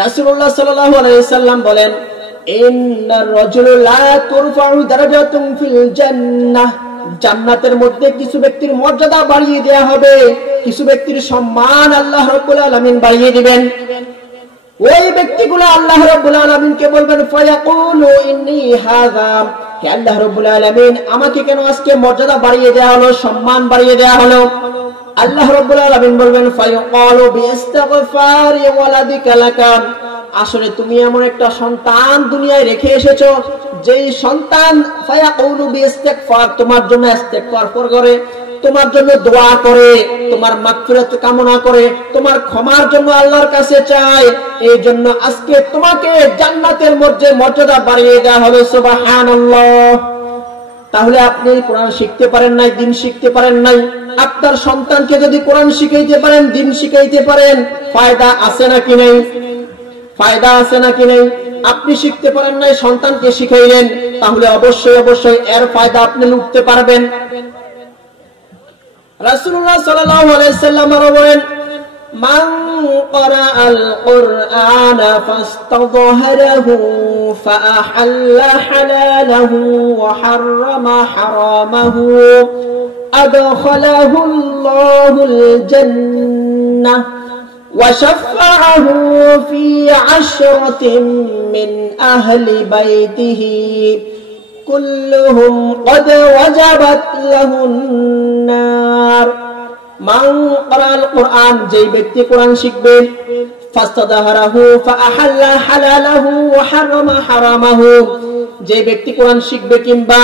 রাসূলুল্লাহ সাল্লাল্লাহু আলাইহি ওয়াসাল্লাম বলেন, ইন্নার রাজুলা লা তুরফাউ দারাজাতুন ফিল জান্নাহ, জান্নাতের মধ্যে কিছু ব্যক্তির মর্যাদা বাড়িয়ে দেয়া হবে, কিছু ব্যক্তির সম্মান আল্লাহ রাব্বুল আলামিন বাড়িয়ে দিবেন। ওই ব্যক্তিগুলো আল্লাহ রাব্বুল আলামিনকে বলবেন, ফায়াকুলু ইন্নী হাযা, হে আল্লাহ রাব্বুল আলামিন, আমাকে কেন আজকে মর্যাদা বাড়িয়ে দেয়া হলো, সম্মান বাড়িয়ে দেয়া হলো? আল্লাহ রাব্বুল আলামিন বলবেন, ফায়াকুলু বিইস্তিগফারি ওয়ালাদিকা লাকা, আসলে তুমি এমন একটা সন্তান দুনিয়ায় রেখে এসেছো, যেই সন্তান ফায়াকুলু বিইস্তিগফার, তোমার জন্য ইস্তিগফার করে, তোমার জন্য দোয়া করে, তোমার মাগফিরাত কামনা করে, তোমার ক্ষমার জন্য আল্লাহর কাছে চায়। এই জন্য আজকে তোমাকে জান্নাতের মধ্যে মর্যাদা বাড়িয়ে দেওয়া হলো। সুবহানাল্লাহ। তাহলে আপনি কোরআন শিখতে পারেন নাই, দিন শিখতে পারেন নাই, আপনার সন্তানকে যদি কোরআন শিখাইতে পারেন, দিন শিখাইতে পারেন, ফায়দা আছে নাকি নেই? ফায়দা আছে নাকি নেই? আপনি শিখতে পারেন নাই, সন্তানকে শিখাইলেন, তাহলে অবশ্যই অবশ্যই এর ফায়দা আপনি লুটতে পারবেন। রাসূলুল্লাহ সাল্লাল্লাহু আলাইহি ওয়াসাল্লাম বলেন, মান ক্বারাআল কুরআনা ফাস্তাযহারাহু ফাআহাল্লা হালালাহু ওয়া হাররামা হারামাহু আদখালাহু আল্লাহুল জান্নাহ ওয়া শাফাআহু ফি 'আশরাতিন মিন আহলি বাইতিহি কুল্লুহুম ক্বাদ ওয়াজাবাত লাহুন নার। মান ক্বারাআল কুরআন, যেই ব্যক্তি কোরআন শিখবে, ফাস্তাযহারাহু ফাআহাল্লা হালালাহু ওয়া হাররামা হারামাহু, যে ব্যক্তি কোরআন শিখবে কিংবা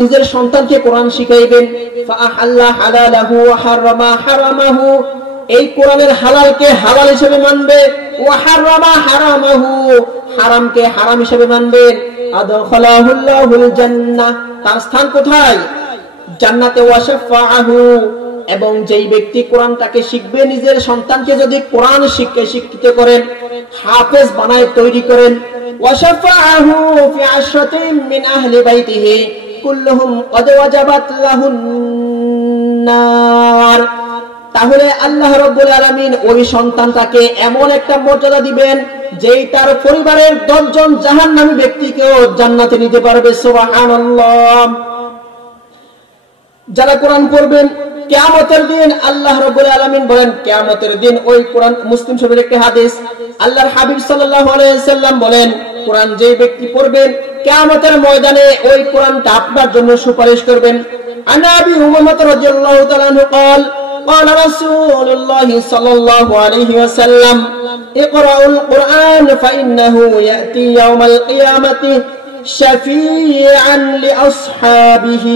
নিজের সন্তানকে কোরআন শিখাইবেন, ফাআহাল্লা হালালাহু ওয়া হাররামা হারামাহু, এই কোরআনের হালালকে হালাল হিসেবে মানবে, ওয়া হাররামা হারামাহু, হারামকে হারাম হিসেবে মানবে, আদখালাহু আল্লাহুল জান্নাহ, তার স্থান কোথায়? জান্নাতে। ওয়া শাফাআহু, এবং যেই ব্যক্তি কোরআনটাকে শিখবে, নিজের সন্তানকে যদি কোরআন শিক্ষিত করেন, হাফেজ বানায় তৈরি করেন, ওয়া শাফাআহু ফি 'আশরাতিন মিন আহলি বাইতিহি কুল্লুহুম ক্বাদ ওয়াজাবাত লাহুন নার, তাহলে আল্লাহ রাব্বুল আলামিন ওই সন্তানটাকে এমন একটা মর্যাদা দিবেন, যেই তার পরিবারের 10 জন জাহান্নামী ব্যক্তিকেও জান্নাতে নিতে পারবে। সুবহানাল্লাহ। যারা কোরআন পড়বেন কিয়ামতের দিন, আল্লাহ রাব্বুল আলামিন বলেন, কিয়ামতের দিন ওই কোরআন, মুসলিম শরীফের একটি হাদিস, আল্লাহর হাবিব সাল্লাল্লাহু আলাইহি ওয়াসাল্লাম বলেন, কোরআন যেই ব্যক্তি পড়বেন, কিয়ামতের ময়দানে ওই কোরআনটা আপনার জন্য সুপারিশ করবেন। আন আবি উমামা রাদিয়াল্লাহু তাআলা আনহু قال قال رسول الله صلى الله عليه وسلم اقرأوا القرآن فإنه يأتي يوم القيامة شفيعا لأصحابه।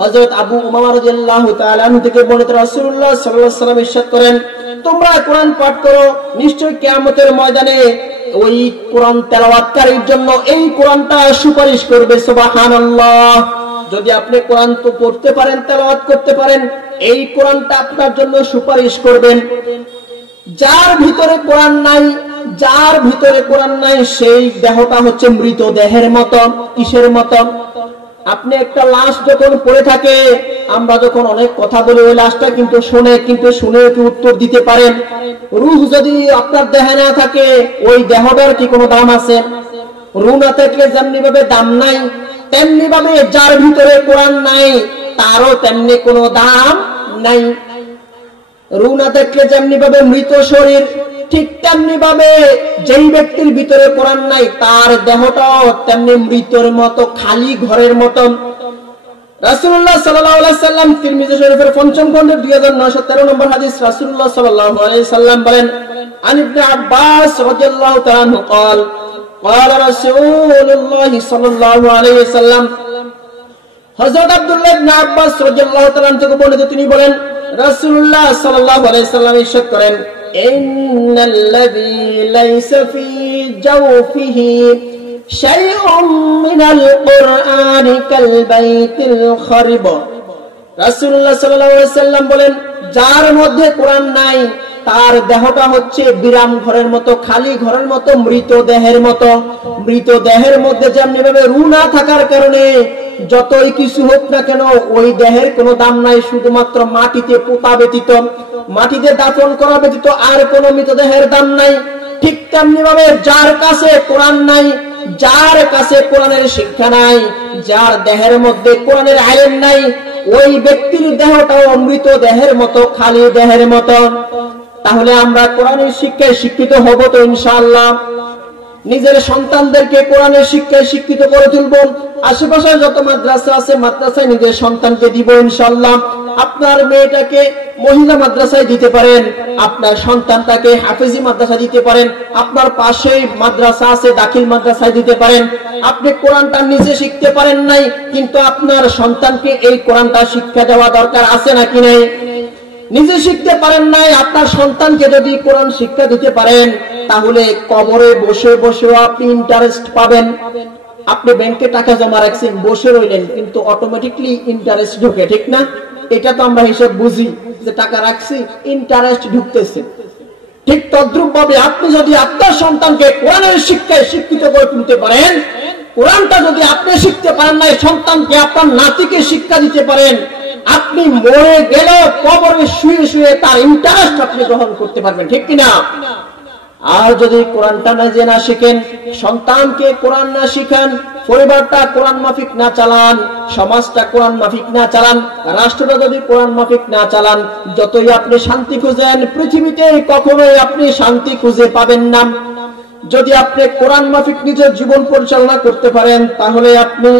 হযরত আবু উমামা রাদিয়াল্লাহু তাআলা আনহু থেকে বর্ণিত, রাসূলুল্লাহ সাল্লাল্লাহু আলাইহি ওয়াসাল্লাম ইরশাদ করেন, তোমরা কোরআন পাঠ করো, নিশ্চয়ই কিয়ামতের ময়দানে ওই কোরআন তেলাওয়াতকারীর জন্য এই কোরআনটা সুপারিশ করবে। সুবহানাল্লাহ। যদি আপনি কোরআন তো পড়তে পারেন, তেলাওয়াত করতে পারেন, এই কোরআনটা আপনার জন্য সুপারিশ করবেন। যার ভিতরে কোরআন নাই, যার ভিতরে কোরআন নাই, সেই দেহটা হচ্ছে মৃত দেহের মতো। কিসের মতো? আপনি একটা লাশ যখন পড়ে থাকে, আমরা যখন অনেক কথা বলি, ওই লাশটা কিন্তু শুনে কি উত্তর দিতে পারেন? রূহ যদি আপনার দেহে না থাকে, ওই দেহটার কি কোনো দাম আছে? রূহ না থাকলে যেমনি ভাবে দাম নাই, তেমনি ভাবে যার ভিতরে কোরআন নাই, তারও তেমনি কোনো দাম নাই। রূহ না থাকলে যেমনি ভাবে মৃত শরীর, ঠিক তেমনি ভাবে যেই ব্যক্তির ভিতরে কোরআন নাই, তার দেহটাও তেমনি মৃতের মতো, খালি ঘরের মতো। রাসূলুল্লাহ সাল্লাল্লাহু আলাইহি সাল্লাম তিরমিজি শরীফের ৫ম খণ্ডের 2913 নম্বর হাদিস, রাসূলুল্লাহ সাল্লাল্লাহু আলাইহি সাল্লাম বলেন, আন ইবনে আব্বাস রাদিয়াল্লাহু তাআলা আনহু قال قال رسول الله صلى الله عليه وسلم, হযরত আব্দুল্লাহ ইবনে আব্বাস রাদিয়াল্লাহু তাআলা থেকে বর্ণিত, তিনি বলেন, রাসূলুল্লাহ সাল্লাল্লাহু আলাইহি সাল্লাম ইরশাদ করেন, ইন্নাল্লাযী লাইসা ফী জাওফিহি শাইউম মিনাল কুরআনি কাল বাইতিল খারিব। রাসূলুল্লাহ সাল্লাল্লাহু আলাইহি সাল্লাম বলেন, যার মধ্যে কোরআন নাই, তার দেহটা হচ্ছে বিরাম ঘরের মতো, খালি ঘরের মতো, মৃত দেহের মতো। মৃত দেহের মধ্যে যেমনি ভাবে রূহ না থাকার কারণে যতই কিছু হোক না কেন, ওই দেহের কোনো দাম নাই, শুধুমাত্র মাটিতে পোতা ব্যতীত, মাটিতে দাফন করা ব্যতীত আর কোনো মৃতদেহের দাম নাই। ঠিক তেমনি ভাবে যার কাছে কোরআন নাই, যার কাছে কোরআনের শিক্ষা নাই, যার দেহের মধ্যে কোরআনের আইন নাই, ওই ব্যক্তির দেহটাও মৃত দেহের মতো, খালি দেহের মতো। তাহলে আমরা কোরআনের শিক্ষায় শিক্ষিত হব তো ইনশাআল্লাহ। নিজের সন্তানদেরকে কোরআনের শিক্ষায় শিক্ষিত করে তুলব। আশেপাশে যত মাদ্রাসা আছে মাদ্রাসায় নিজের সন্তানকে দিব ইনশাআল্লাহ। আপনার মেয়েটাকে মহিলা মাদ্রাসায় দিতে পারেন, আপনার সন্তানটাকে হাফেজি মাদ্রাসা দিতে পারেন, আপনার পাশেই মাদ্রাসা আছে দাখিল মাদ্রাসায় দিতে পারেন। আপনি কোরআনটা নিজে শিখতে পারেন নাই, কিন্তু আপনার সন্তানকে এই কোরআনটা শিক্ষা দেওয়া দরকার আছে নাকি নাই? নিজে শিখতে পারেন নাই, আপনার সন্তানকে যদি কোরআন শিক্ষা দিতে পারেন, তাহলে কবরে বসে বসেও আপনি ইন্টারেস্ট পাবেন। আপনি ব্যাংকে টাকা জমা রাখছেন, বসে রইলেন, কিন্তু অটোমেটিকলি ইন্টারেস্ট ঢোকে, ঠিক না? এটা তো আমরা হিসাব বুঝি যে টাকা রাখছি, ইন্টারেস্ট ঢুকতেছে। ঠিক তদ্রুপ ভাবে আপনি যদি আপনার সন্তানকে কোরআনের শিক্ষায় শিক্ষিত করে তুলতে পারেন, কোরআনটা যদি আপনি শিখতে পারেন না, সন্তানকে আপনার নাতিকে শিক্ষা দিতে পারেন, আপনি মরে গেলেও কবরে শুয়ে শুয়ে তার ইন্টারেস্ট আপনি গ্রহণ করতে পারবেন, ঠিক কিনা? আর যদি কোরআনটা নিজে না শিখেন, সন্তানকে কোরআন না শিখান, পরিবারটা কোরআন মাফিক না চালান, সমাজটা কোরআন মাফিক না চালান, রাষ্ট্রটা যদি কোরআন মাফিক না চালান, যতই আপনি শান্তি খুঁজেন পৃথিবীতে কখনোই আপনি শান্তি খুঁজে পাবেন না। যদি আপনি কোরআন মাফিক নিজের জীবন পরিচালনা করতে পারেন, তাহলে আপনি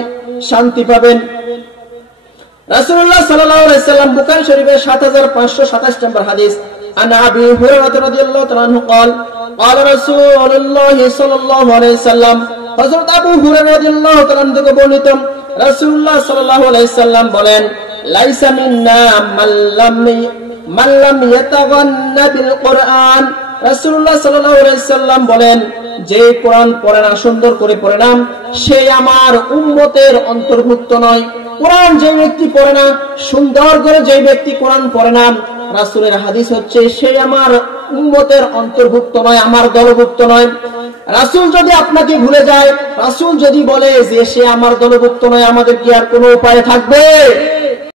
শান্তি পাবেন। রাসূলুল্লাহ সাল্লাল্লাহু আলাইহি সাল্লাম বুখারী শরীফের 7527 নম্বর হাদিস, আন আবি হুরায়রা রাদিয়াল্লাহু তাআলা আনহু قال قال رسول الله صلى الله عليه وسلم, হযরত আবু হুরায়রা রাদিয়াল্লাহু তাআলা থেকে বর্ণিত, রাসূলুল্লাহ সাল্লাল্লাহু আলাইহি সাল্লাম বলেন, লাইসা মিন্না মান লাম ইয়াতাগান্না বিল কুরআন। রাসূলুল্লাহ সাল্লাল্লাহু আলাইহি সাল্লাম বলেন, যে কোরআন পড়ে না, সুন্দর করে পড়ে না, সে আমার উম্মতের অন্তর্ভুক্ত নয়। কোরআন যে ব্যক্তি পড়ে না, সুন্দর করে যে ব্যক্তি কোরআন পড়ে না, রাসূলের হাদিস হচ্ছে সে আমার উম্মতের অন্তর্ভুক্ত নয়, আমার দলভুক্ত নয়। রাসূল যদি আপনাকে ভুলে যায়, রাসূল যদি বলে যে সে আমার দলভুক্ত নয়, আমাদের কি আর কোনো উপায় থাকবে?